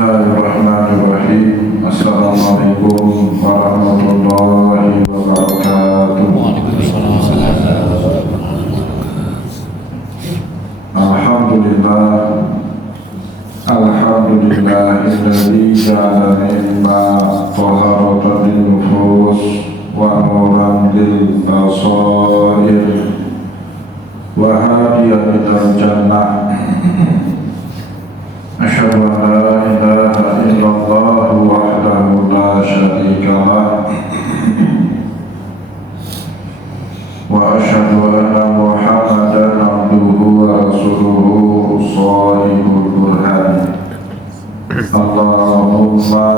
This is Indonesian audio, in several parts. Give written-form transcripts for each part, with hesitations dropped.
Bismillahirrahmanirrahim. Assalamualaikum warahmatullahi wabarakatuh. Alhamdulillah, alhamdulillahilladzi ja'ala ni'ma taharatan lin nufus wa nuran lil basair wa hadiyan ilal jannah. Asyhadu an la ilaha illallah wahdahu la syarika lah wa asyhadu anna Muhammadan abduhu wa rasuluhu shadiqul burhan. Allahumma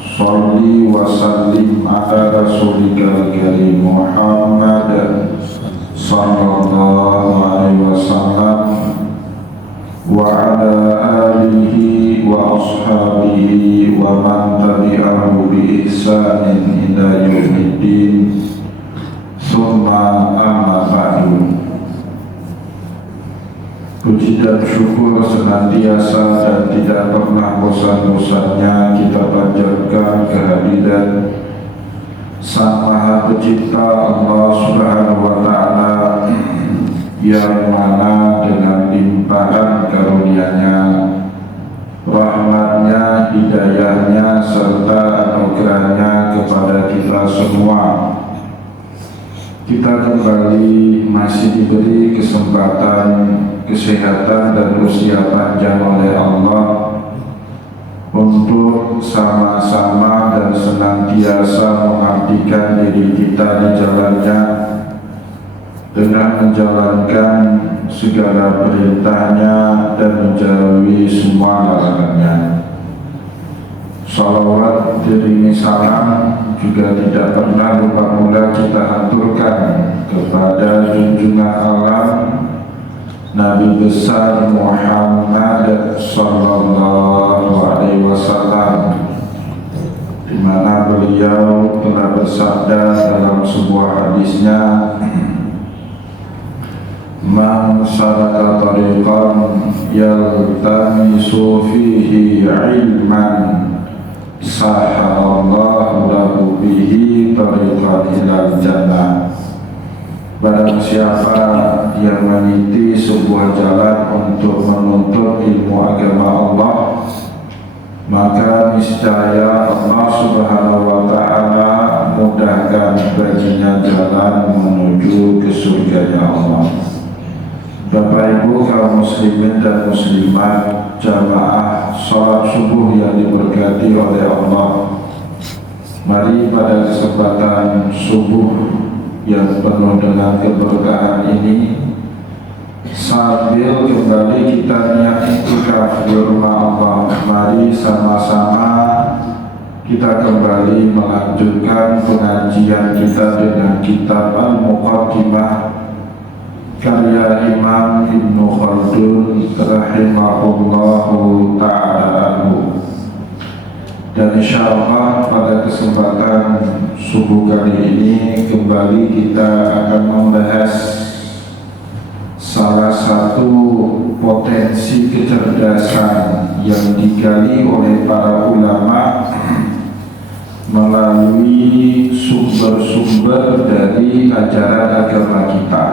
sholli wa sallim ala rasulika karim Muhammad sallallahu alaihi wasallam wa ala alihi wa ashabihi wa man tabi'ahu bi ihsanin ila yaumiddin. Summa amma ba'du. Puji dan syukur senantiasa dan tidak pernah bosan-bosannya kita panjatkan kehadiran Sang Maha Pencipta Allah Subhanahu wa Ta'ala, yang mana dengan limpahan karunia-Nya, rahmat-Nya, hidayah-Nya, serta anugerah-Nya kepada kita semua, kita kembali masih diberi kesempatan, kesehatan dan usia panjang oleh Allah untuk sama-sama dan senantiasa mengabdikan diri kita di jalan-Nya dengan menjalankan segala perintah-Nya dan menjauhi semua larangan-Nya. Salawat diringi salam juga tidak pernah lupa pula kita aturkan kepada junjungan alam Nabi besar Muhammad sallallahu alaihi wasallam, di mana beliau telah bersabda dalam sebuah hadisnya, Man salaka tariqan yaltamisu fihi ilman sahalallahu lahu bihi tariqan ilal jannah. Barang siapa yang meniti sebuah jalan untuk menuntut ilmu agama Allah, maka niscaya Allah Subhanahu wa Ta'ala mudahkan baginya jalan menuju ke surganya Allah. Bapak Ibu kaum muslimin dan muslimat, jamaah salat subuh yang diberkati oleh Allah, mari pada kesempatan subuh yang penuh dengan keberkahan ini, sambil kembali kita niat iktikaf di rumah Allah, mari sama-sama kita kembali melanjutkan pengajian kita dengan kitab Al-Muqaddimah karya Imam Ibnu Khaldun rahimahullahu ta'ala. Dan insyaallah pada kesempatan subuh kali ini kembali kita akan membahas salah satu potensi kecerdasan yang digali oleh para ulama melalui sumber-sumber dari ajaran agama kita.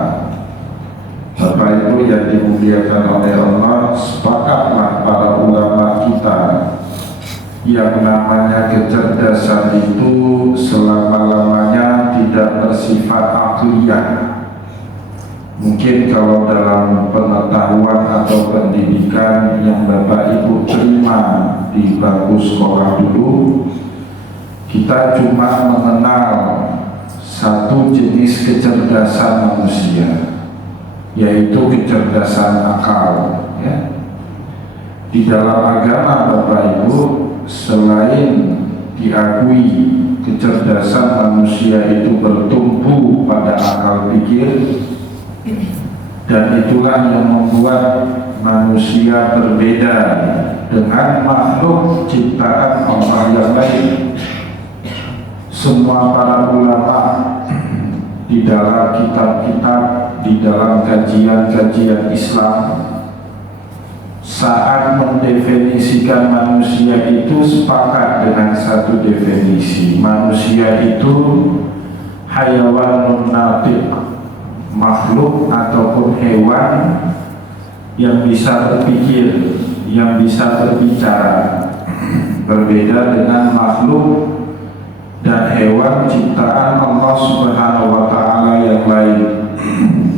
Bapak Ibu yang dimuliakan oleh Allah, sepakatlah para ulama kita, yang namanya kecerdasan itu selama-lamanya tidak bersifat akliyah. Mungkin kalau dalam pengetahuan atau pendidikan yang Bapak Ibu terima di bangku sekolah dulu, kita cuma mengenal satu jenis kecerdasan manusia, yaitu kecerdasan akal, ya. Di dalam agama Bapak Ibu, selain diakui kecerdasan manusia itu bertumpu pada akal pikir, dan itulah yang membuat manusia berbeda dengan makhluk ciptaan Allah yang lain. Semua para ulama di dalam kitab-kitab, di dalam kajian-kajian Islam saat mendefinisikan manusia itu sepakat dengan satu definisi. Manusia itu hayawanun natiq, makhluk ataupun hewan yang bisa berpikir, yang bisa berbicara. Berbeda dengan makhluk dan hewan ciptaan Allah Subhanahu wa Ta'ala yang lain,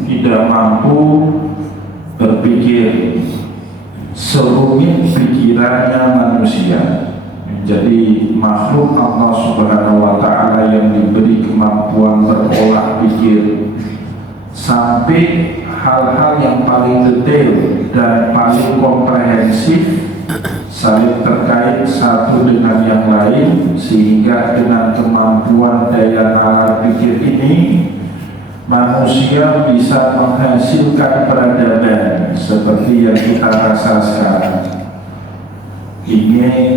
tidak mampu berpikir serumit pikirannya manusia. Jadi makhluk Allah Subhanahu wa Ta'ala yang diberi kemampuan berolah pikir sampai hal-hal yang paling detail dan paling komprehensif, saling terkait satu dengan yang lain, sehingga dengan kemampuan daya nalar pikir ini manusia bisa menghasilkan peradaban seperti yang kita rasa sekarang. Ingin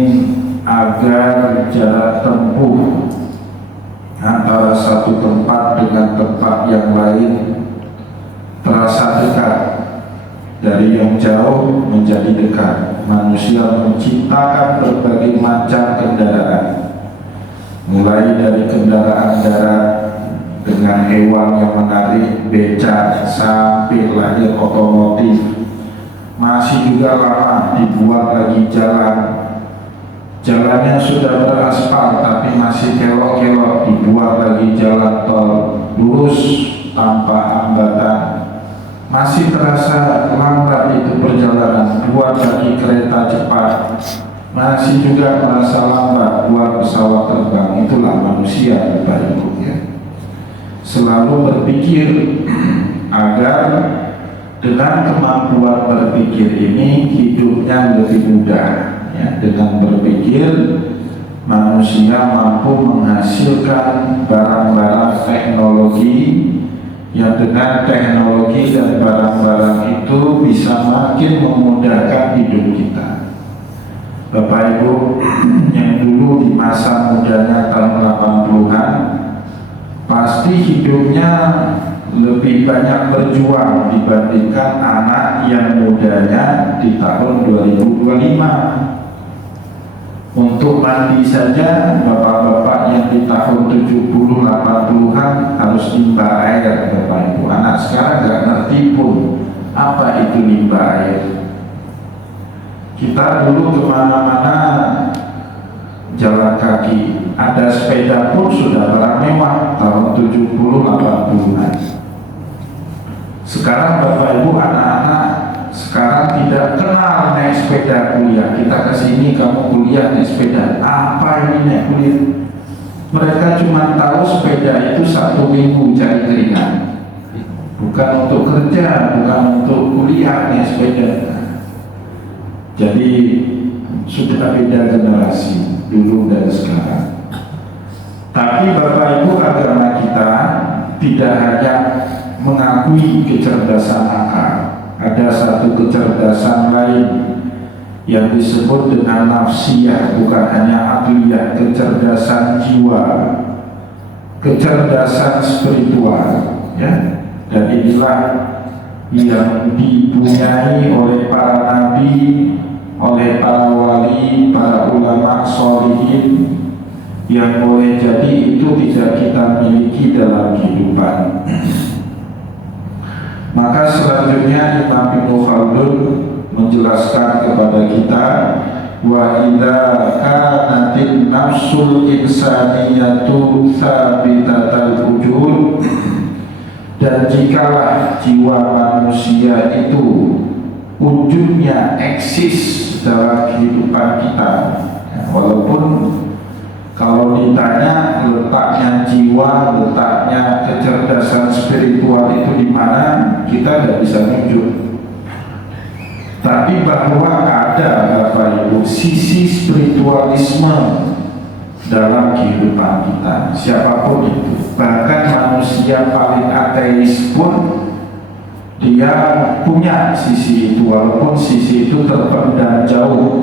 agar jarak tempuh antara satu tempat dengan tempat yang lain terasa dekat, dari yang jauh menjadi dekat. Manusia menciptakan berbagai macam kendaraan, mulai dari kendaraan darat dengan hewan yang menarik, becak, sampai lahir otomotif. Masih juga lama dibuat lagi jalan. Jalannya sudah beraspal tapi masih kelok-kelok, dibuat lagi jalan tol lurus tanpa hambatan. Masih terasa lambat itu perjalanan, buat lagi kereta cepat. Masih juga merasa lambat, buat pesawat terbang. Itulah manusia, Bapak Ibu, ya. Selalu berpikir agar dengan kemampuan berpikir ini hidupnya lebih mudah, ya. Dengan berpikir manusia mampu menghasilkan barang-barang teknologi yang dengan teknologi dan barang-barang itu bisa makin memudahkan hidup kita. Bapak Ibu yang dulu di masa mudanya tahun 80-an pasti hidupnya lebih banyak berjuang dibandingkan anak yang mudanya di tahun 2025. Untuk mandi saja bapak-bapak yang di tahun 70-80-an harus limbah air, Bapak Ibu. Anak sekarang nggak ngerti pun apa itu limbah air. Kita dulu kemana-mana jalan kaki, ada sepeda pun sudah barang mewah tahun 70-80-an. Sekarang Bapak Ibu, anak-anak sekarang tidak kenal naik sepeda kuliah. Kita kesini, kamu kuliah naik sepeda, apa ini naik kuliah? Mereka cuma tahu sepeda itu 1 minggu cari keringat, bukan untuk kerja, bukan untuk kuliah naik sepeda. Jadi sudah beda generasi dulu dan sekarang. Tapi Bapak Ibu, agama kita tidak hanya mengakui kecerdasan akal. Ada satu kecerdasan lain yang disebut dengan nafsiyah, bukan hanya akliyah, kecerdasan jiwa, kecerdasan spiritual, ya. Dan inilah yang dipunyai oleh para nabi, oleh para wali, para ulama sholihin, yang boleh jadi itu tidak kita miliki dalam kehidupan. Maka selanjutnya Imam Ibnu Khaldun menjelaskan kepada kita, wa idza kanatin nafsul insaniyatu tsabitatal wujud, dan jikalah jiwa manusia itu wujudnya eksis dalam kehidupan kita, ya, walaupun kalau ditanya letaknya jiwa, letaknya kecerdasan spiritual itu di mana, kita tidak bisa nunjuk. Tapi bahwa ada, Bapak Ibu, sisi spiritualisme dalam kehidupan kita, siapapun itu. Bahkan manusia paling ateis pun dia punya sisi itu, walaupun sisi itu terpendam jauh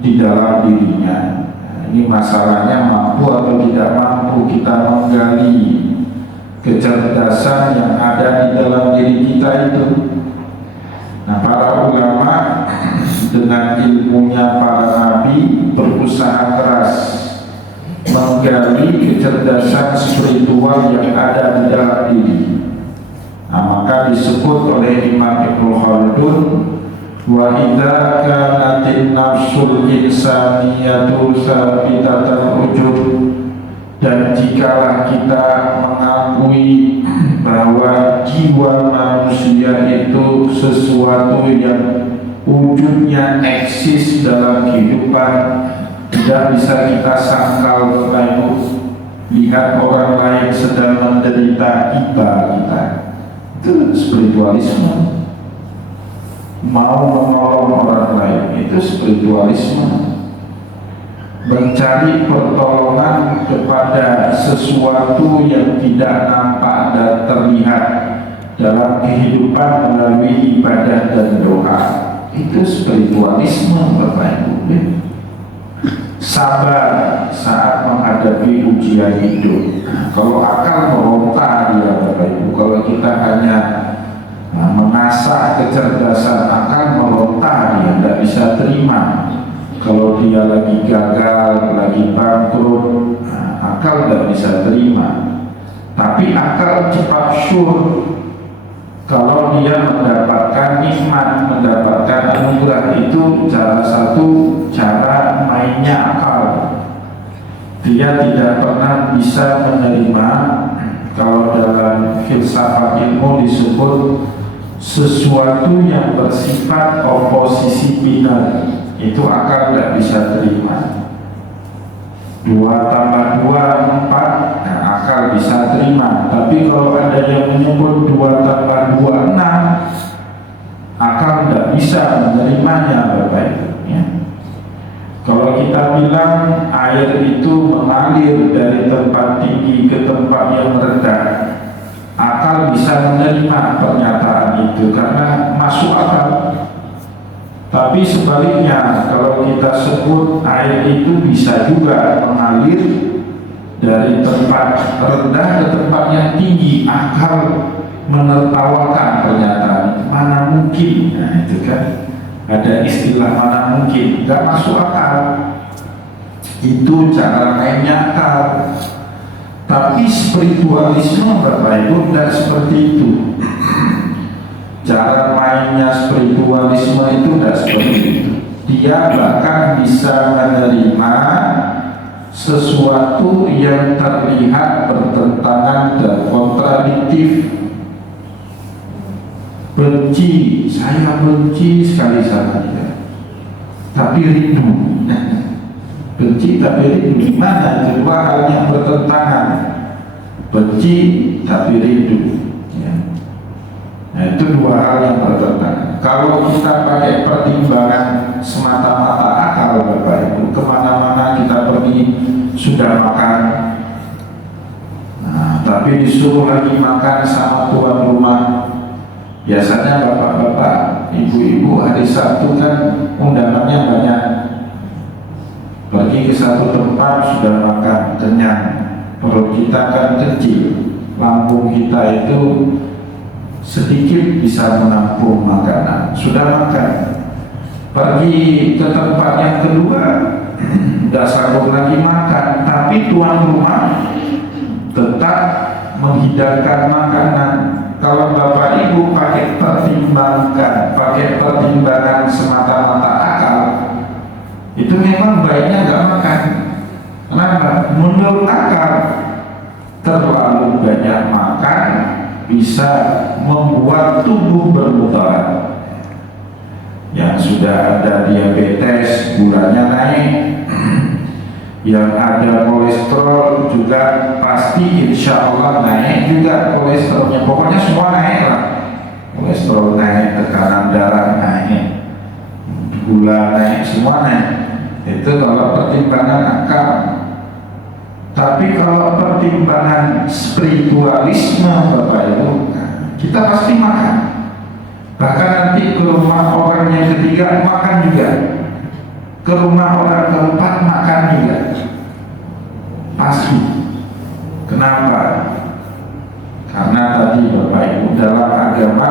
di dalam dirinya. Ini masalahnya mampu atau tidak mampu kita menggali kecerdasan yang ada di dalam diri kita itu. Nah, para ulama dengan ilmunya para nabi berusaha keras menggali kecerdasan spiritual yang ada di dalam diri. Maka disebut oleh Imam Ibnu Khaldun, wa idza kanatin nafsul insaniyatu sabitatan wujud, dan jikalah kita mengakui bahwa jiwa manusia itu sesuatu yang wujudnya eksis dalam kehidupan, tidak bisa kita sangkal lihat orang lain sedang menderita kita. Itu spiritualisme. Mau menolong orang lain itu spiritualisme. Mencari pertolongan kepada sesuatu yang tidak nampak dan terlihat dalam kehidupan melalui ibadah dan doa, itu spiritualisme, Bapak Ibu. Sabar saat menghadapi ujian hidup. Kalau akal meronta dia, Bapak Ibu, kalau kita hanya mengasah kecerdasan, akal meronta dia, tidak bisa terima. Kalau dia lagi gagal, lagi bangkrut, akal tidak bisa terima. Tapi akal cepat syur kalau dia mendapatkan nikmat, mendapatkan anugerah. Itu salah satu cara mainnya akal. Dia tidak pernah bisa menerima, kalau dalam filsafat ilmu disebut sesuatu yang bersifat oposisi biner. Itu akal tidak bisa terima. 2 tambah 2 4, akal bisa terima. Tapi kalau ada yang menyebut 2 tambah 2 6, akal tidak bisa menerimanya, Bapak Ibu, ya. Kalau kita bilang air itu mengalir dari tempat tinggi ke tempat yang rendah, akal bisa menerima pernyataan itu karena masuk akal. Tapi sebaliknya, kalau kita sebut air itu bisa juga mengalir dari tempat rendah ke tempat yang tinggi, akal menertawakan pernyataan itu. Mana mungkin? Nah itu kan ada istilah mana mungkin, gak masuk akal. Itu cara mainnya akal. Tapi spiritualisme, Bapak Ibu, tidak seperti itu. Cara mainnya spiritualisme itu tidak seperti itu. Dia bahkan bisa menerima sesuatu yang terlihat bertentangan dan kontradiktif. Benci, saya benci sekali sama dia, tapi rindu. Benci tapi rindu, gimana? Itu dua hal yang bertentangan. Benci tapi rindu, ya. Nah, itu dua hal yang bertentangan. Kalau kita pakai pertimbangan semata-mata akal, Bapak Ibu, kemana-mana kita pergi sudah makan, nah, tapi disuruh lagi makan sama tuan rumah. Biasanya bapak-bapak, ibu-ibu hari Sabtu kan undangannya banyak. Pergi ke satu tempat sudah makan kenyang, perut kita kan kecil, lambung kita itu sedikit bisa menampung makanan, sudah makan. Pergi ke tempat yang kedua, tidak sanggup lagi makan, tapi tuan rumah tetap menghidangkan makanan. Kalau Bapak Ibu pakai pertimbangan semata-mata akal, itu memang baiknya nggak makan. Kenapa? Menurut akal, terlalu banyak makan bisa membuat tubuh bermudarat. Yang sudah ada diabetes, gulanya naik. Yang ada kolesterol juga pasti insya Allah naik juga kolesterolnya. Pokoknya semua naik lah. Kolesterol naik, tekanan darah naik, gula naik, semua naik. Itu kalau pertimbangan akal. Tapi kalau pertimbangan spiritualisme, Bapak Ibu, kita pasti makan. Bahkan nanti ke rumah orang yang ketiga makan juga, ke rumah orang keempat makan juga, pasti. Kenapa? Karena tadi Bapak Ibu, dalam agama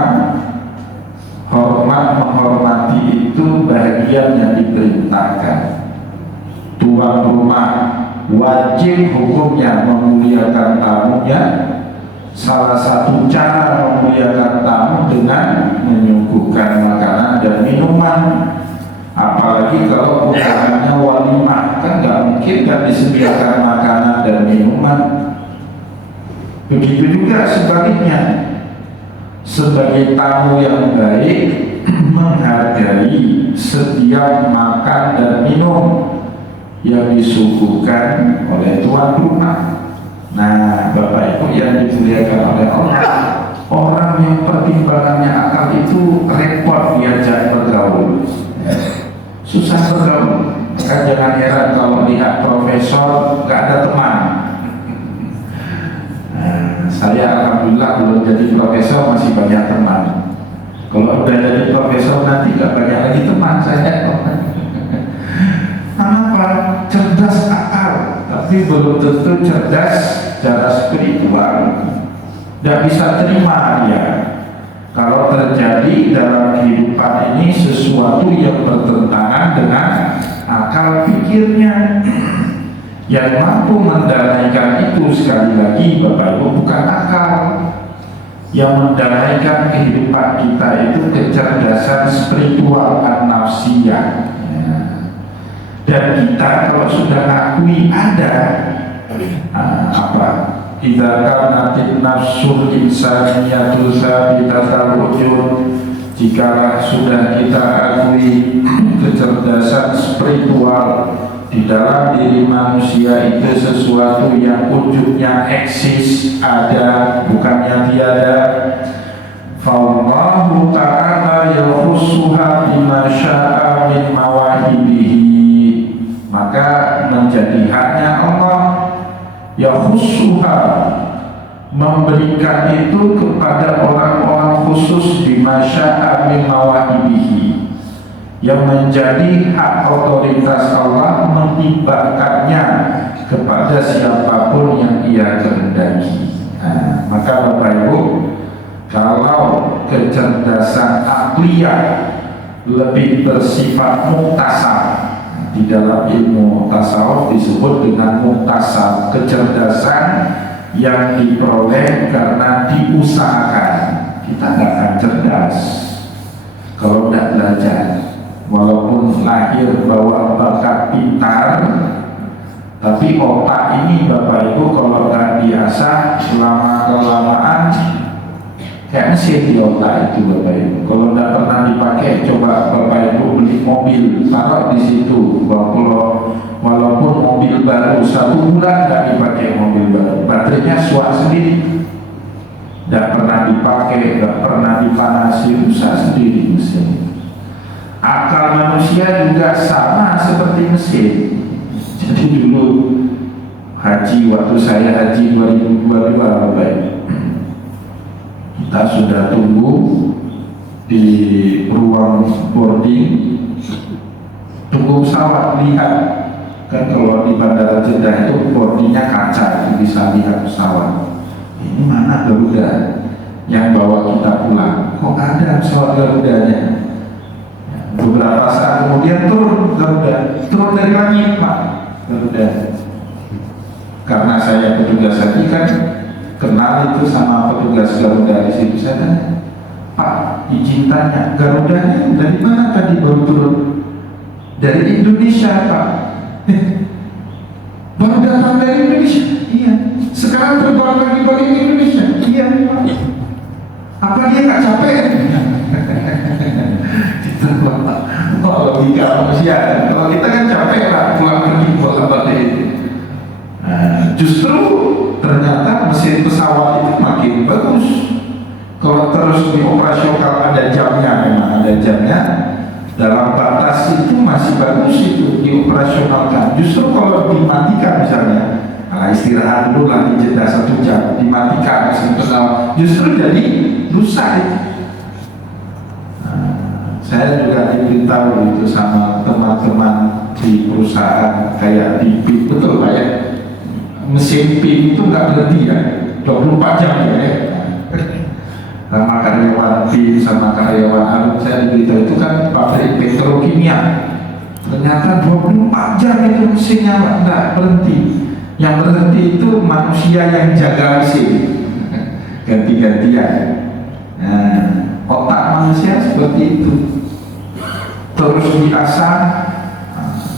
Hormat menghormati itu bagian yang diperintahkan. Tuan rumah wajib hukumnya memuliakan tamunya. Salah satu cara memuliakan tamu dengan menyuguhkan makanan dan minuman. Apalagi kalau undangannya walimah, kan nggak mungkin kan disediakan makanan dan minuman. Begitu juga sebaliknya, sebagai tamu yang baik menghargai setiap makan dan minum yang disuguhkan oleh tuan rumah. Nah, Bapak Ibu yang dimuliakan oleh Allah, orang yang pertimbangannya akal itu repot diajak bergaul, susah bergaul. Maka jangan heran kalau lihat profesor nggak ada teman. Nah, saya alhamdulillah belum jadi profesor, masih banyak teman. Kalau udah jadi profesor nanti nggak banyak lagi teman saya. Kenapa? Cerdas akal, tapi belum tentu cerdas secara spiritual. Tidak bisa terima dia kalau terjadi dalam kehidupan ini sesuatu yang bertentangan dengan akal pikirnya. Yang mampu mendamaikan itu sekali lagi Bapak Ibu bukan akal. Yang mendamaikan kehidupan kita itu kecerdasan spiritual an-nafsiyah. Dan kita kalau sudah akui ada idza kanat nafsul insaniyatu sabitatal wujud, jikalau sudah kita akui kecerdasan spiritual di dalam diri manusia itu sesuatu yang wujudnya eksis, ada, bukannya tiada. Fallahu ta'ala yakhussuha bima sya'a min mawahibihi, maka menjadi haknya Allah yakhussuha, memberikan itu kepada orang-orang khusus bima sya'a min mawahibihi, yang menjadi hak otoritas Allah menghibahkannya kepada siapapun yang ia kehendaki. Nah, maka Bapak Ibu, kalau kecerdasan akliyah lebih bersifat muktasab, di dalam ilmu tasawuf disebut dengan muktasab, kecerdasan yang diperoleh karena diusahakan. Kita nggak akan cerdas kalau tidak belajar. Walaupun lahir bawa bakat pintar, tapi otak ini Bapak Ibu kalau nggak diasah selama kelamaan kayak mesin di otak itu Bapak Ibu. Kalau nggak pernah dipakai, coba Bapak Ibu beli mobil, taruh di situ. Walaupun mobil baru 1 bulan nggak dipakai mobil baru, baterainya suak sendiri. Nggak pernah dipakai, nggak pernah dipanasi, rusak sendiri mesin. Akal manusia juga sama seperti mesin. Jadi dulu haji, waktu saya haji 2022 Bapak Ibu, kita sudah tunggu di ruang boarding, tunggu pesawat, lihat kan kalau di Bandara Jeddah itu boardingnya kaca, itu bisa lihat pesawat. Ini mana Garuda yang bawa kita pulang? Kok ada pesawat Garudanya? Beberapa saat kemudian turun Garuda, turun dari langit Pak Garuda. Karena saya petugas haji kan kenal itu sama petugas Garuda di situ, saya tanya, Pak, izin tanya, Garudanya dari mana tadi baru turun? Dari Indonesia Pak. Baru datang dari Indonesia? Iya. Sekarang terbang lagi balik ke Indonesia? Iya Pak. Apa dia nggak capek? Logika manusia. Kalau kita kan capek lah pulang pergi bolak-balik. Justru ternyata mesin pesawat itu makin bagus. Kalau terus dioperasional, ada jamnya, memang ada jamnya. Dalam batas itu masih bagus itu dioperasionalkan. Justru kalau dimatikan misalnya, istirahat dulu lah di jeda 1 jam, dimatikan mesin pesawat, justru jadi rusak itu. Saya juga diberitahu itu sama teman-teman di perusahaan kayak di PIP, betul Pak ya, mesin PIP itu nggak berhenti ya, 24 jam ya. sama karyawan PIN, sama karyawan Arum. Saya diberitahu itu kan pabrik petrokimia, ternyata 24 jam itu mesinnya enggak berhenti. Yang berhenti itu manusia yang jaga mesin ganti-gantian. Nah, otak manusia seperti itu, terus diasah,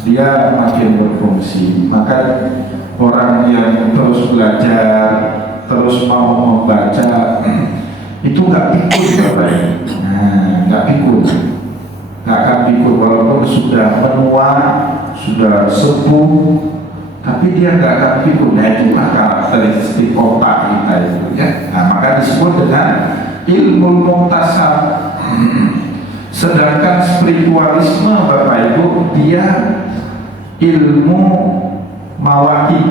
dia makin berfungsi. Maka orang yang terus belajar, terus mau membaca, itu nggak pikun, Bapak. Nah, nggak pikun, nggak akan pikun walaupun sudah menua, sudah sepuh, tapi dia nggak akan pikun. Nah, itulah karakteristik otak kita itu, ya. Nah, maka disebut dengan ilmu muktasab. Sedangkan spiritualisme, Bapak Ibu, dia ilmu mawahib,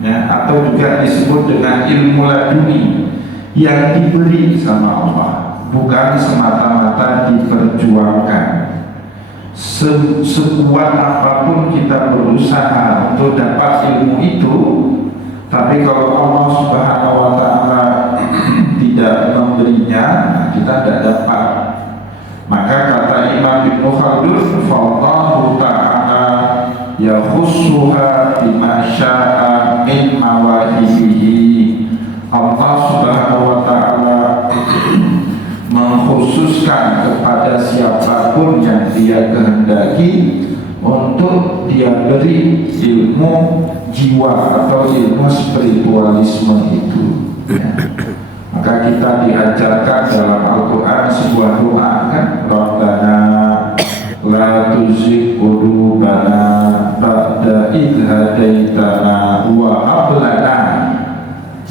ya, atau juga disebut dengan ilmu laduni yang diberi sama Allah, bukan semata-mata diperjuangkan. Sekuat apapun kita berusaha untuk dapat ilmu itu, tapi kalau Allah Subhanahu wa Ta'ala tidak memberinya, kita tidak dapat. Maka kata Imam Ibnu Khaldun, "Fallahu ta'ala yakhussuha bima sya'a min mawahibihi." Allah Subhanahu wa Ta'ala mengkhususkan kepada siapapun yang dia kehendaki untuk dia beri ilmu jiwa atau ilmu spiritualisme itu, ya. Maka kita diajarkan dalam Al-Quran sebuah doa, kan? Rabbana la tuzigh qulubana ba'da idh hadaitana wa hab lana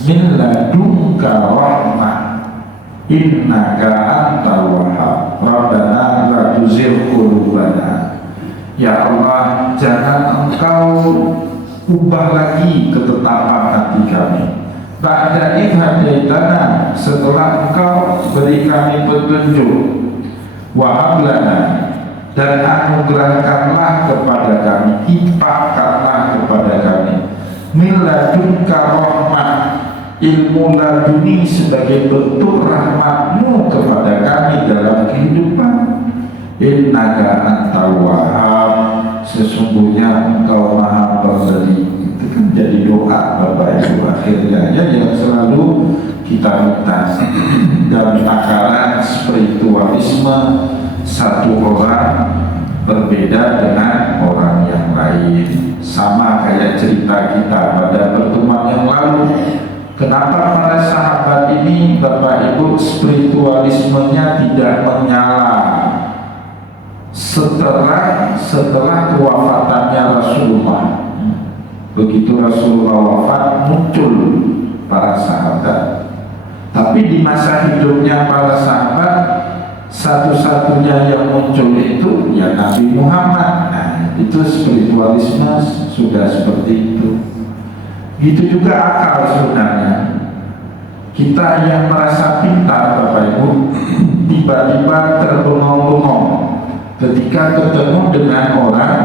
min ladunka rahmah innaka antal wahhab. Rabbana la tuzigh qulubana. Ya Allah, jangan Engkau ubah lagi ketetapan hati kami. Ba'da idh hadaitana, setelah Engkau beri kami petunjuk. Wa hab lana, dan anugerahkanlah kepada kami, timpakanlah kepada kami min ladunka rahmah, ilmu laduni sebagai bentuk rahmatmu kepada kami dalam kehidupan. Innaka antal wahhab, sesungguhnya Engkau maha pemberi. Itu kan jadi doa, Bapak Ibu, akhirnya ya, yang selalu kita minta. Dan takaran spiritualisme satu orang berbeda dengan orang yang lain. Sama kayak cerita kita pada pertemuan yang lalu. Kenapa para sahabat ini, Bapak Ibu, spiritualismenya tidak menyala setelah kewafatannya Rasulullah. Begitu Rasulullah wafat, muncul para sahabat. Tapi di masa hidupnya para sahabat, satu-satunya yang muncul itu ya Nabi Muhammad. Nah, itu spiritualisme sudah seperti itu. Gitu juga akal sebenarnya. Kita yang merasa pintar, Bapak Ibu, tiba-tiba terbengong-bengong ketika ketemu dengan orang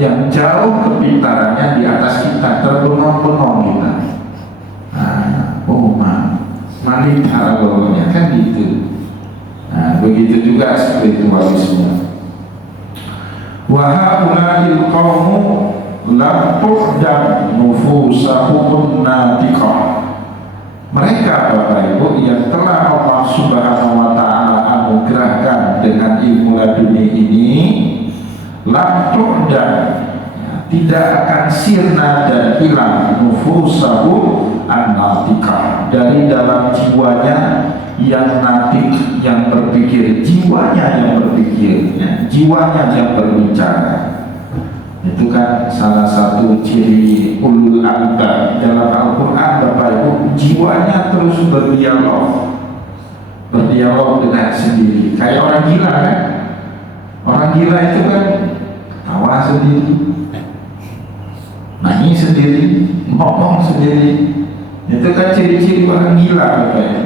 yang jauh kepintarannya di atas kita, terbengong-bengong kita. Malita bawahnya, kan gitu. Nah, begitu juga spiritualisme. Wa haula'il qaumu lam tuhdam nufusahum natiqah. Mereka, Bapak Ibu, yang telah Allah Subhanahu wa Ta'ala anugerahkan dengan ilmu laduni ini, lam tuhdam, tidak akan sirna dan hilang nufusahum an-natiqah, dari dalam jiwanya yang natik, yang berpikir, jiwanya yang berpikir, ya, jiwanya yang berbicara. Itu kan salah satu ciri ulul albab dalam Al-Quran, Bapak Ibu. Jiwanya terus berdialog dengan sendiri, kayak orang gila, kan? Orang gila itu kan tawa sendiri, nangis sendiri, ngomong sendiri. Itu kan ciri-ciri orang gila, Bapak Ibu.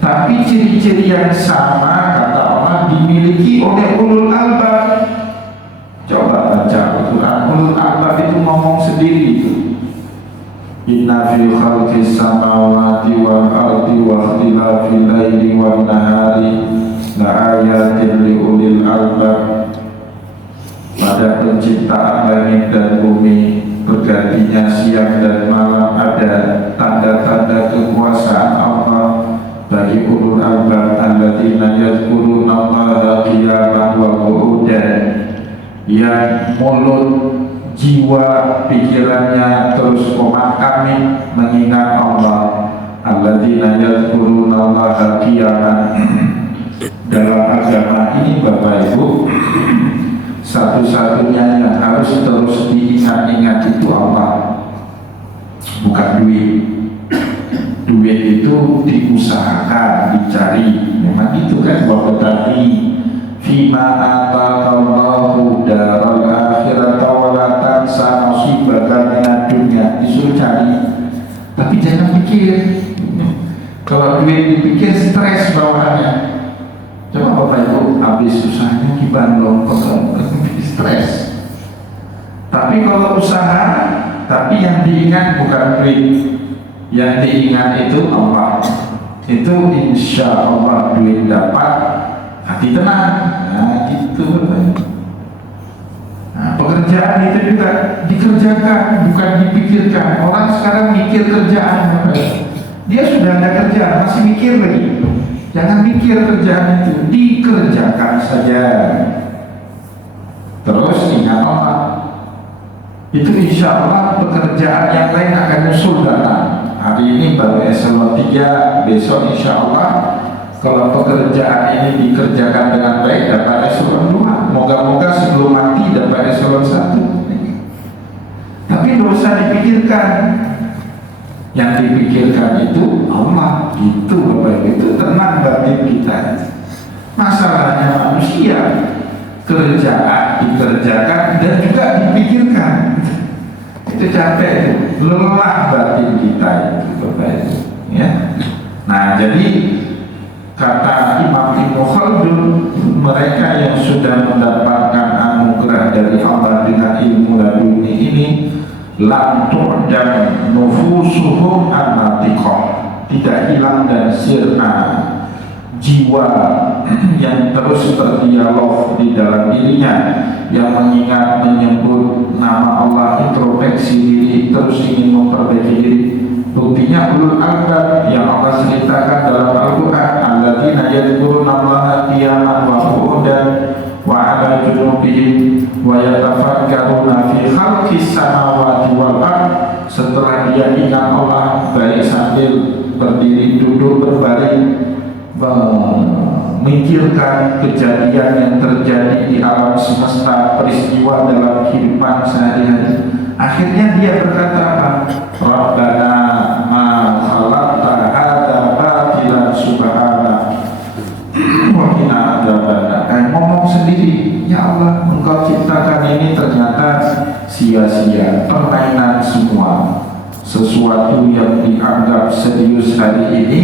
Tapi ciri-ciri yang sama, kata Allah, dimiliki oleh ulul albab. Coba baca Al-Quran, ulul albab itu ngomong sendiri. Inna fi khalqis samawati wal ardi wa ikhtilafil laili wan nahari la ayatin li ulil albab. Pada penciptaan langit dan bumi, bergantinya siang dan malam, ada tanda-tanda kekuasaan Allah bagi ulul albab alladzina yadhkuruna Allaha qiyaman wa qu'udan, yang mulut, jiwa, pikirannya terus komat-kamit mengingat Allah. Alladzina yadhkuruna Allaha qiyaman. Dalam agama ini Bapak Ibu, satu-satunya yang harus terus diingat-ingat itu Allah, bukan duit. Duit itu diusahakan, dicari. Memang itu kan bahwa tadi fima ataqallahu daral akhirata wa la tansa nasibaka minad dunya, disuruh cari. Tapi jangan pikir. Kalau duit dipikir stres bawaannya. Coba Bapak Ibu habis susahnya di Bandung stres. Tapi kalau usaha, tapi yang diingat bukan duit, yang diingat itu Allah. Itu insya Allah duit dapat, hati tenang. Nah gitu Bapak Ibu. Nah, pekerjaan itu juga dikerjakan, bukan dipikirkan. Orang sekarang mikir kerjaan Bapak Ibu. Dia sudah ada kerjaan, masih mikir lagi. Jangan mikir kerjaan itu, dikerjakan saja. Terus ingat Allah. Itu insya Allah pekerjaan yang lain akan nyusul datang. Hari ini baru eselon 3, besok insya Allah kalau pekerjaan ini dikerjakan dengan baik dapat eselon 2. Moga-moga sebelum mati dapat eselon 1. Tapi tidak usah dipikirkan. Yang dipikirkan itu Allah, gitu Bapak Ibu. Itu tenang batin kita. Masalahnya manusia, kerjaan dikerjakan dan juga dipikirkan. Itu capek, itu lelah batin kita itu Bapak Ibu. Ya. Nah jadi kata Imam Ibnu Khaldun, mereka yang sudah mendapatkan anugerah dari Allah dengan ilmu laduni ini, lam tu'dam nufusuhum an-natiqah, tidak hilang dan sirna jiwa yang terus berdialog di dalam dirinya, yang mengingat, menyebut nama Allah, introspeksi diri, terus ingin memperbaiki diri. Buktinya ulul albab yang Allah ceritakan dalam Al-Quran, alladzina yadhkuruna Allaha qiyaman wa qu'udan wa 'ala junubihim wa yatafakkaruna fi khalqis samawati wal ard. Setelah dia ingat Allah baik sambil berdiri, duduk, berbaring, memikirkan kejadian yang terjadi di alam semesta, peristiwa dalam kehidupan sehari-hari, akhirnya dia berkata apa? Rabbana ma khalaqta hadza batilan subhanak wa qina adzabannar. Ngomong sendiri, ya Allah, Engkau ciptakan ini ternyata sia-sia, permainan semua. Sesuatu yang dianggap serius hari ini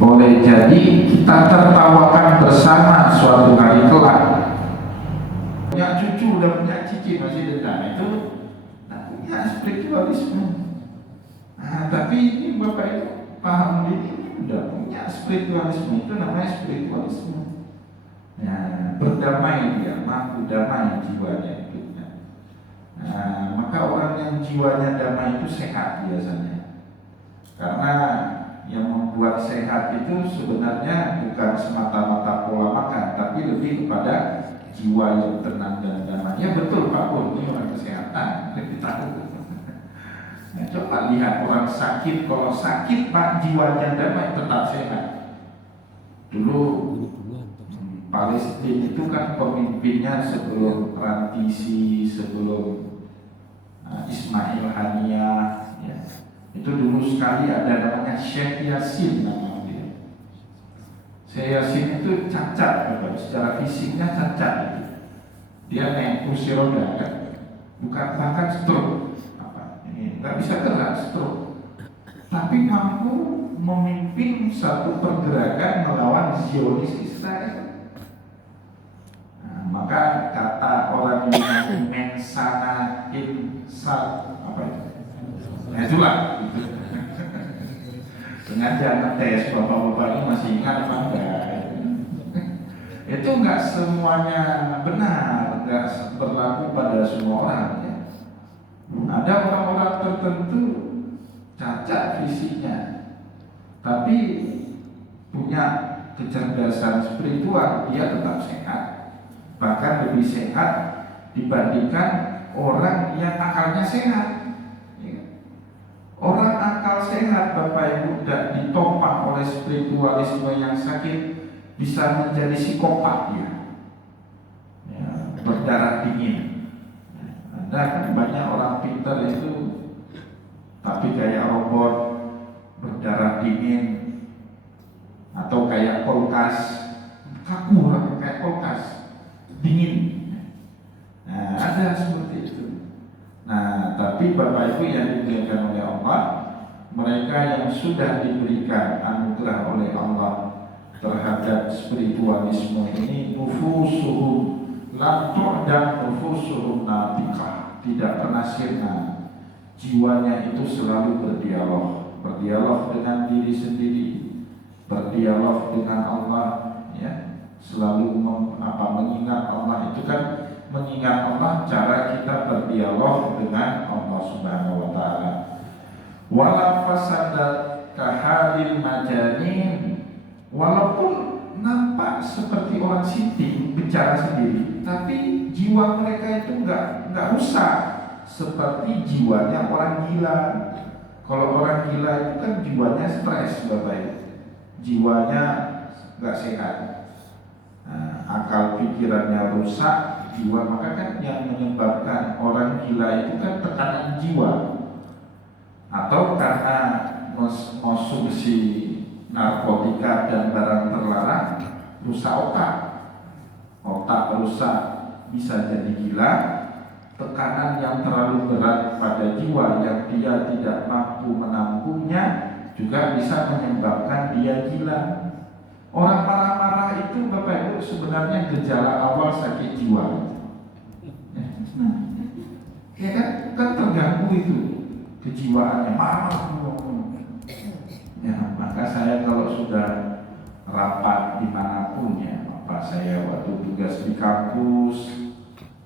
boleh jadi kita tertawakan bersama suatu hari kelak. Punya cucu dan punya cici masih dendam, itu namanya spiritualisme. Nah, tapi ini Bapak Ibu paham ini udah punya spiritualisme, itu namanya spiritualisme. Ya, berdamai dia, mampu damai jiwanya itu. Nah, maka orang yang jiwanya damai itu sehat biasanya. Karena yang membuat sehat itu sebenarnya bukan semata-mata pola makan, tapi lebih kepada jiwa yang tenang dan damai. Ya betul Pak Pur, ini orang kesehatan, lebih tahu. Nah, coba lihat orang sakit, kalau sakit Pak jiwanya damai tetap sehat. Dulu Palestina itu kan pemimpinnya sebelum Rantisi, sebelum Ismail Haniyah, ya. Itu dulu sekali ada namanya Syekh Yasin nama dia. Syekh Yasin itu cacat, secara fisiknya cacat. Dia naik kursi roda, kan? Bukan bahkan stroke. Nggak bisa gerak, stroke, tapi mampu memimpin satu pergerakan melawan Zionis Israel. Nah, maka kata orang yang mensana insat apa itu? Nah, itulah. Sengaja ngetes bapak-bapak ini masih ingat apa enggak. Itu enggak semuanya benar, enggak berlaku pada semua orang ya. Ada orang-orang tertentu cacat fisiknya, tapi punya kecerdasan spiritual, dia tetap sehat, bahkan lebih sehat dibandingkan orang yang akalnya sehat. Orang akal sehat Bapak Ibu dan ditopang oleh spiritualisme yang sakit bisa menjadi psikopat ya, berdarah dingin. Ada kan banyak orang pintar itu tapi kayak robot, berdarah dingin, atau kayak kulkas, kaku orang kayak kulkas, dingin. Nah, ada seperti itu. Nah, tapi Bapak Ibu yang dimuliakan oleh Allah, mereka yang sudah diberikan anugerah oleh Allah terhadap spiritualisme ini, nufusuhum lam tu'dam nufusuhum natikah, tidak pernah sirna. Jiwanya itu selalu berdialog dengan diri sendiri, berdialog dengan Allah, ya, selalu mengingat Allah. Itu kan mengingat Allah, cara kita berdialog dengan Allah Subhanahu wa taala. Wala fasadat kahadil majanin, walaupun nampak seperti orang sinting bicara sendiri, tapi jiwa mereka itu enggak rusak seperti jiwanya orang gila. Kalau orang gila itu kan jiwanya stres, Bapak Ibu. Jiwanya enggak sehat. Nah, akal pikirannya rusak, jiwa, maka kan yang menyebabkan orang gila itu kan tekanan jiwa, atau karena konsumsi narkotika dan barang terlarang rusak otak rusak, bisa jadi gila. Tekanan yang terlalu berat pada jiwa yang dia tidak mampu menampungnya juga bisa menyebabkan dia gila. Orang marah-marah itu Bapak Ibu sebenarnya gejala awal sakit jiwa. Ya kan terganggu itu kejiwaannya, marah. Ya, maka saya kalau sudah rapat dimanapun ya, Bapak saya waktu tugas di kampus,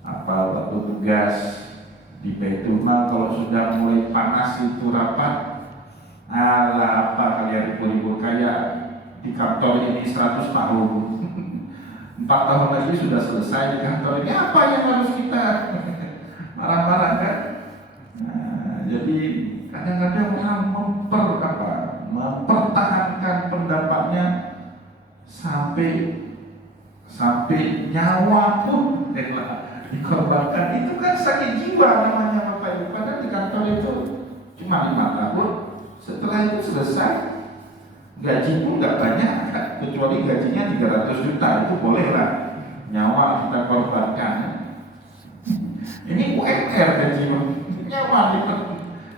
apa waktu tugas di Baitul Mal, kalau sudah mulai panas itu rapat, apa kalian ribut-ribut kayak di kantor ini 100 tahun 4 tahun lagi sudah selesai di kantor ini, apa yang harus kita marah-marah kan? Nah, jadi kadang-kadang orang mempertahankan pendapatnya sampai nyawa pun dikorbankan. Itu kan sakit jiwa namanya Bapak Ibu. Padahal di kantor itu cuma 5 tahun, setelah itu selesai, gaji pun nggak banyak kan? Kecuali gajinya 300 juta, itu bolehlah nyawa kita korbankan. Ini UMR gaji nyawa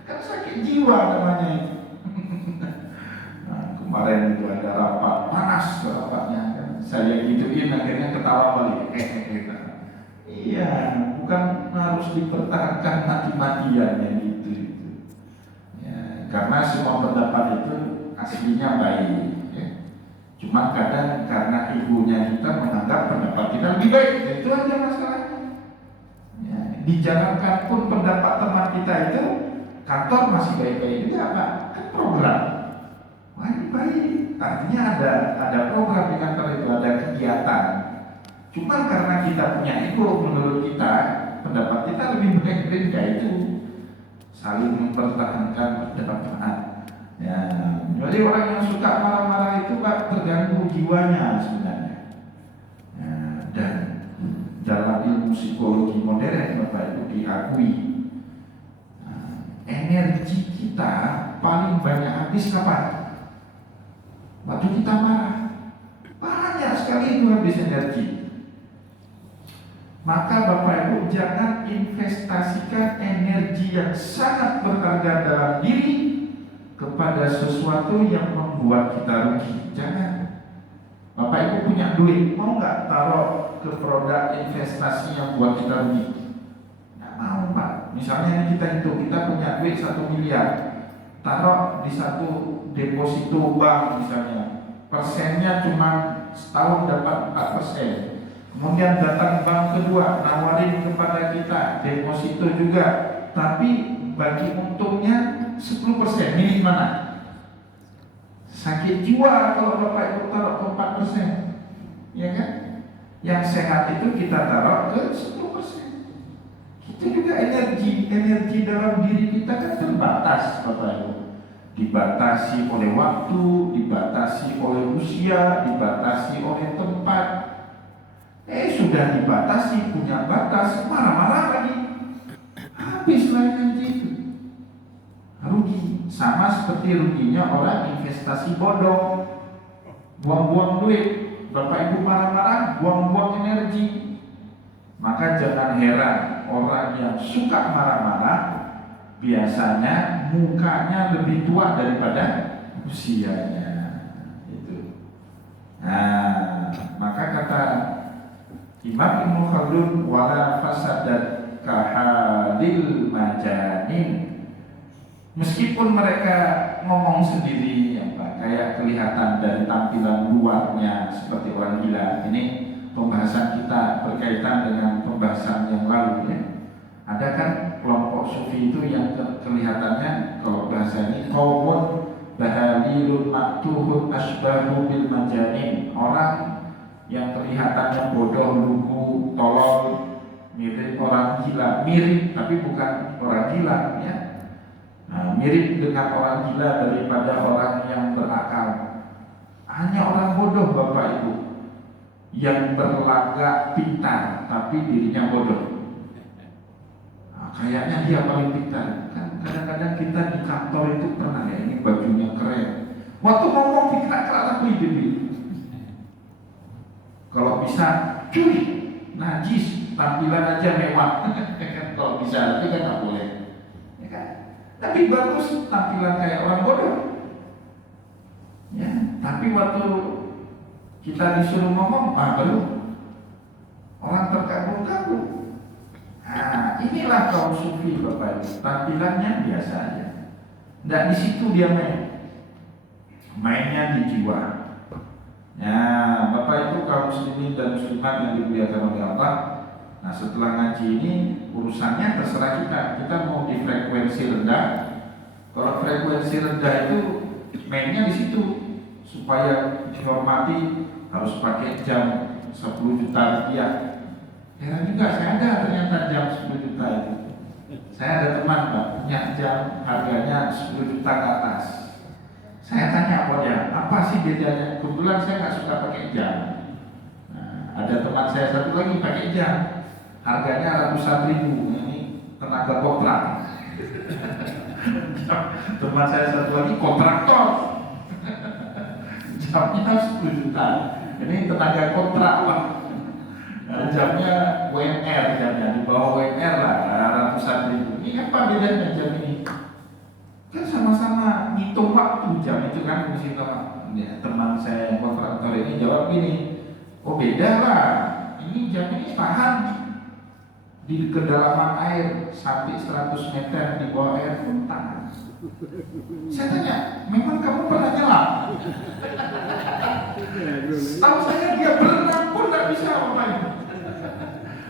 kan sakit jiwa namanya itu. Nah, kemarin itu ada rapat panas rapatnya kan? Saya gituin akhirnya ketawa balik. Iya, bukan harus dipertahankan mati-matian ya gitu. Ya, karena semua pendapat itu aslinya baik. Ya. Cuma kadang karena ibunya kita menganggap pendapat kita lebih baik, itu aja masalahnya. Ya, dijalankan pun pendapat teman kita itu, kantor masih baik-baik juga Pak, kan program. Wah ini baik, artinya ada program di kantor itu, ada kegiatan. Cuma karena kita punya ego, menurut kita pendapat kita lebih baik dari itu, saling mempertahankan pendapat. Ya, jadi orang yang suka marah-marah itu Pak terganggu jiwanya sebenarnya. Ya, dan dalam ilmu psikologi modern Bapak Ibu diakui, energi kita paling banyak habis kapan? Waktu kita marah. Banyak sekali itu habis energi. Maka Bapak Ibu jangan investasikan energi yang sangat berharga dalam diri kepada sesuatu yang membuat kita rugi. Jangan. Bapak Ibu punya duit, mau nggak taruh ke produk investasi yang buat kita rugi? Nggak mau Pak. Misalnya kita punya duit 1 miliar, taruh di satu deposito bank misalnya, persennya cuma setahun dapat 4%. Kemudian datang bank kedua nawarin kepada kita deposito juga, tapi bagi untungnya 10%. Milih mana? Sakit jiwa kalau Bapak Ibu taruh ke 4%, ya kan? Yang sehat itu kita taruh ke 10%. Itu juga energi dalam diri kita kan terbatas, Bapak Ibu. Dibatasi oleh waktu, dibatasi oleh usia, dibatasi oleh tempat. Sudah dibatasi, punya batas, marah-marah lagi. Habislah energi itu. Rugi, sama seperti ruginya orang investasi bodong, buang-buang duit. Bapak Ibu marah-marah, buang-buang energi. Maka jangan heran orang yang suka marah-marah biasanya mukanya lebih tua daripada usianya. Itu. Nah, maka kata Imam Ibnu Khaldun, wala fasadat kahadil majanin. Meskipun mereka ngomong sendiri, ya Pak, kayak kelihatan dari tampilan luarnya seperti orang gila. Ini pembahasan kita berkaitan dengan pembahasan yang lalu, ya. Ada kan kelompok sufi itu yang kelihatannya, kalau bahasa ini, qaumun bahalilun maktuhun asbahu bil majanin. Orang yang kelihatannya bodoh, lugu, tolol, mirip orang gila. Mirip tapi bukan orang gila, ya. Nah, mirip dengan orang gila daripada orang yang berakal. Hanya orang bodoh, Bapak Ibu, yang berlagak pintar tapi dirinya bodoh. Nah, kayaknya dia paling pintar. Kan kadang-kadang kita di kantor itu pernah, ya, ini bajunya keren, waktu ngomong kita kelak lebih. Kalau bisa cuy, najis, tampilan aja mewah. Kan kalau bisa, tapi kan nggak boleh, ya kan? Tapi bagus, tampilan kayak orang bodoh, ya. Tapi waktu kita disuruh ngomong, belum, orang terkagum-kagum. Nah, inilah kaum sufi, Bapak Ibu. Tampilannya biasa aja. Nggak di situ dia mainnya di jiwa. Ya, Bapak Ibu kaum muslimin dan muslimat yang dimuliakan oleh Allah. Nah, setelah ngaji ini urusannya terserah kita. Kita mau di frekuensi rendah. Kalau frekuensi rendah itu mainnya di situ. Supaya dihormati harus pakai jam 10 juta rupiah. Heran juga, saya ada ternyata jam 10 juta itu. Saya ada teman, Pak, punya jam harganya 10 juta ke atas. Saya tanya apa sih bedanya? Kebetulan saya nggak suka pakai jam. Nah, ada teman saya satu lagi pakai jam, harganya ratusan ribu. Ini tenaga kontrak. Teman saya satu lagi kontraktor, jamnya 10 juta. Ini tenaga kontrak, Pak. Jamnya WMR, jamnya di bawah WMR lah, ratusan ribu. Ini apa bedanya jam ini? Kan sama-sama ngitung waktu jam itu kan, mesti tahu. Ya, teman saya yang kontraktor ini jawab gini, oh beda lah, ini jam ini tahan di kedalaman air sampai 100 meter di bawah air pun tahan. Saya tanya, memang kamu pernah nyelam? Tahu saya dia berenang pun nggak bisa, Bapak.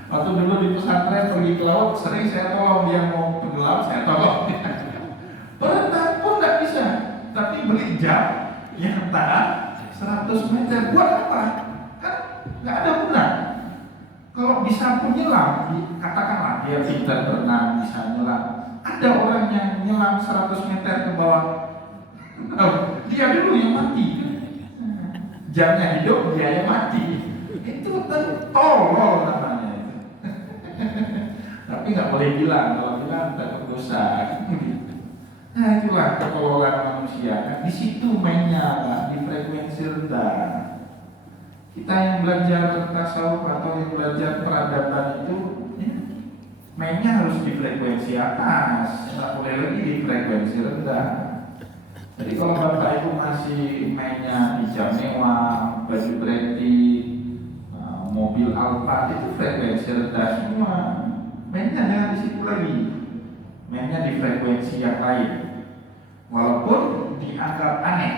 Waktu dulu di pesantren pergi ke laut, sering saya tolong dia mau tenggelam, saya tolong. Berenang pun nggak bisa, tapi beli jam yang tahan 100 meter. Buat apa? Kan nggak ada guna. Kalau bisa pun nyelam, katakanlah dia pintar berenang, bisa nyelam. Ada orang yang nyelam 100 meter ke bawah, dia dulu yang mati. Jamnya hidup, dia yang mati. Itu tolol namanya. Tapi nggak boleh bilang, kalau bilang takut dosa. Nah, itulah ketololan manusia. Di situ mainnya, Pak, di frekuensi rendah. Kita yang belajar tasawuf atau yang belajar peradaban itu, ya, mainnya harus di frekuensi atas, nggak boleh lagi di frekuensi rendah. Jadi kalau Bapak Ibu masih mainnya di jam mewah, baju branded, mobil Alphard, itu frekuensi rendah semua. Mainnya jangan di situ lagi. mainnya di frekuensi yang lain, walaupun dianggap aneh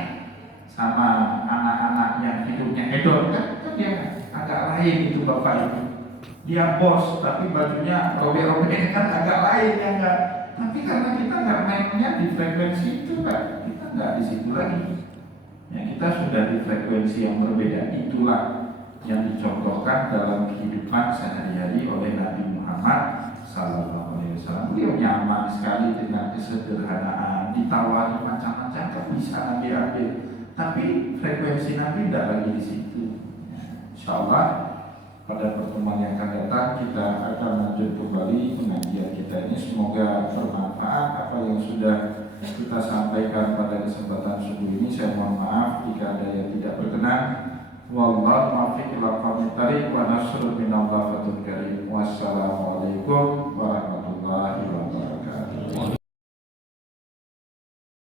sama anak-anak yang hidupnya hedon kan dia agak lain itu bapak itu. Dia bos tapi bajunya robek-robek kan agak lain ya enggak. Tapi karena kita nggak mainnya di frekuensi itu kan, kita nggak di situ lagi. Ya, kita sudah di frekuensi yang berbeda. Itulah yang dicontohkan dalam kehidupan sehari-hari oleh Nabi Muhammad SAW. Beliau nyaman sekali dengan kesederhanaan, ditawari macam-macam kan bisa Nabi ambil. Tapi frekuensi Nabi tidak lagi di situ. Ya, insya Allah pada pertemuan yang akan datang kita akan lanjut kembali pengajian kita ini. Semoga bermanfaat apa yang sudah kita sampaikan pada kesempatan subuh ini. Saya mohon maaf jika ada yang tidak berkenan. Wallahu muwaffiq ila aqwamit thariq wa nasrul minallah fatul karim. Wassalamualaikum warahmatullahi wabarakatuh.